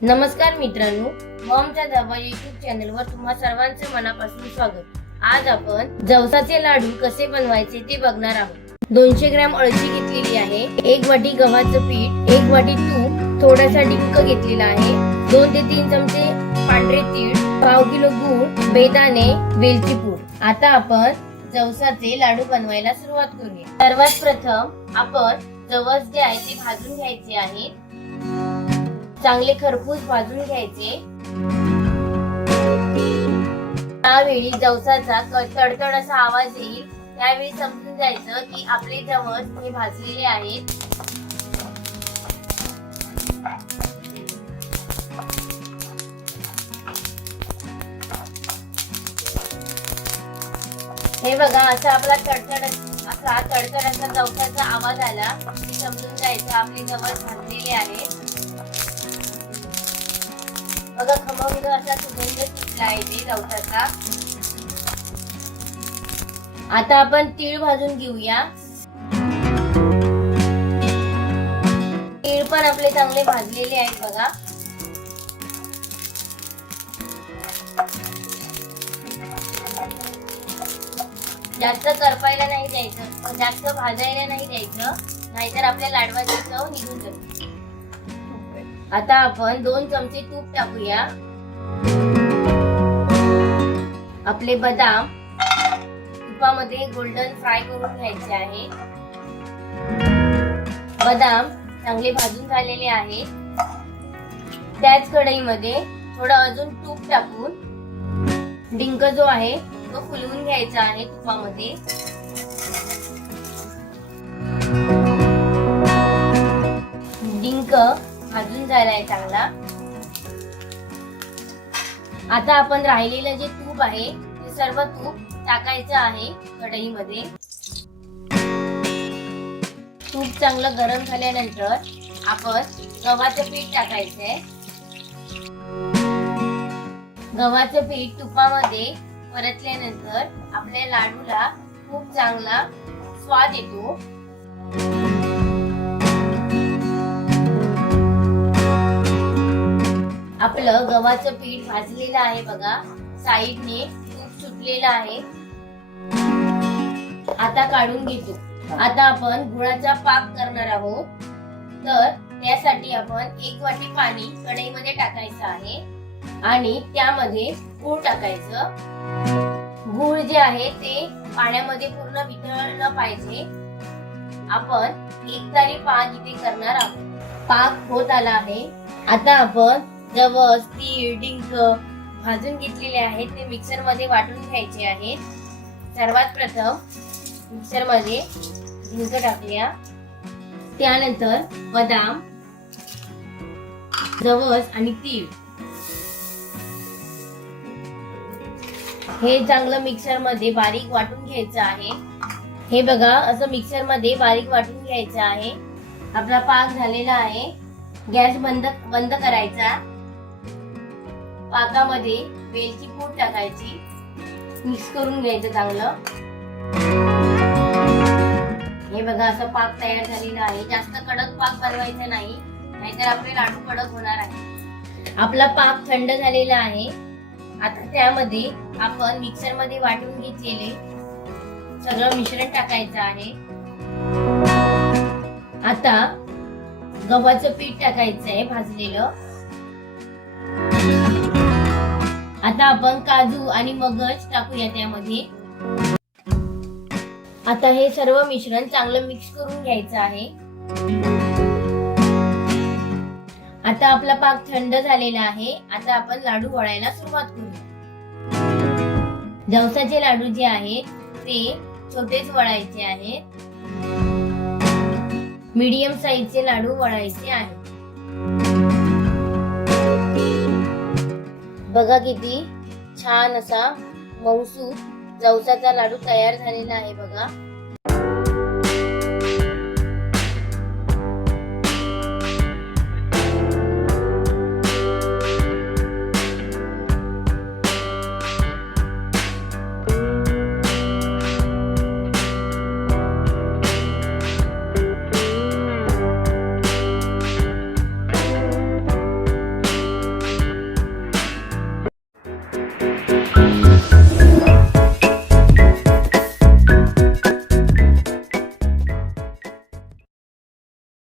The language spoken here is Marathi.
नमस्कार मित्रांनो मॉमच्या धाबा युट्यूब चॅनलवर तुम्हा सर्वांचे मनापासून स्वागत. आज आपण जवसाचे लाडू कसे बनवायचे ते बघणार आहोत. दोनशे ग्रॅम अळशी घेतलेली आहे एक वाटी गव्हाचं पीठ एक वाटी तूप थोडासा डिंक घेतलेला आहे दोन ते तीन चमचे पांढरे तीळ पाव किलो गूळ बेदाणे वेलची पूड. आता आपण जवसाचे लाडू बनवायला सुरुवात करूया. सर्वात प्रथम आपण जवस जे आहे ते भाजून घ्यायचे आहे. चांगले खरपूस भाजून घ्यायचे. त्यावेळी जवसाचा तडतड असा आवाज येईल. त्यावेळी समजून जायचं की आपले जवस हे भाजलेले आहेत. हे बघा असा आपला तडतड असा तडतड असा जवसाचा आवाज आला की समजून जायचं आपले जवस भाजलेले आहेत. बघा खमंग असा सुगंध सुटला आहे ते गवताचा आता आपण तीळ भाजून घेऊया. तीळ पण आपले चांगले भाजलेले आहेत बघा. जास्त करपायला नाही द्यायचं. जास्त भाजायला नाही द्यायचं. नाहीतर आपल्या लाडवाची चव निघून जाते. आता आपण दोन चमचे तूप टाकूया. आपले बदाम तुपामध्ये गोल्डन फ्राय करून घ्यायचे आहे. बदाम चांगले भाजून झालेले आहेत त्याच कढईमध्ये थोडं अजून तूप टाकून डिंक जो आहे तो फुलवून घ्यायचा आहे तुपामध्ये. डिंक भाजून झालाय चांगला. आता आपण राहिलेलं जे तूप आहे ते सर्व तूप टाकायचं आहे कढईमध्ये. तूप चांगलं गरम झाल्यानंतर आपण गव्हाचं पीठ टाकायचंय गव्हाचं पीठ तुपामध्ये परतल्यानंतर आपल्या लाडूला खूप चांगला स्वाद येतो. गव्हाचं पीठ भाजलेलं आहे बघा. साईडने तूप सुटलेलं आहे. आता काढून घेतो. आता आपण गुळाचा पाक करणार आहोत. तर त्यासाठी आपण एक वाटी पाणी कढईमध्ये टाकायचं आहे. आणि त्यामध्ये गूळ टाकायचं. गूळ जे आहे ते पाण्यामध्ये पूर्ण वितळलं पाहिजे. आपण एक तारी पाक इथे करणार आहोत. पाक होत आला आहे. आता आपण जवस तीळ डिंक भाजून घेतलेले आहेत. ते मिक्सरमध्ये वाटून घ्यायचे आहेत. सर्वात प्रथम मिक्सरमध्ये डिंक टाकल्या त्यानंतर बदाम जवस आणि तीळ. हे चांगलं मिक्सरमध्ये बारीक वाटून घ्यायचं आहे. हे बघा असं मिक्सरमध्ये बारीक वाटून घ्यायचं आहे. आपला पाक झालेला आहे. गॅस बंद बंद करायचा. पाकामध्ये वेलची पूड टाकायची. मिक्स करून घ्यायचं चांगलं. हे बघा असं पाक तयार झालेला आहे. जास्त कडक पाक बनवायचा नाही नाहीतर आपले लाडू कडक होणार आहे आपला पाक थंड झालेला आहे. आता त्यामध्ये आपण मिक्सरमध्ये वाटून घेतलेले सगळं मिश्रण टाकायचं आहे. आता गव्हाचं पीठ टाकायचं आहे भाजलेलं. आता आपण काजू आणि मगज टाकूया त्यामध्ये. आता हे सर्व मिश्रण चांगलं मिक्स करून घ्यायचं आहे. आता आपला पाक थंड झालेला आहे. आता आपण लाडू वळायला सुरुवात करू. जवसाचे लाडू जे आहेत ते छोटेच वळायचे आहेत. मीडियम साईजचे लाडू वळायचे आहेत. बघा किती छान असा मऊसूत जवसाचा लाडू तयार झालेला आहे बघा.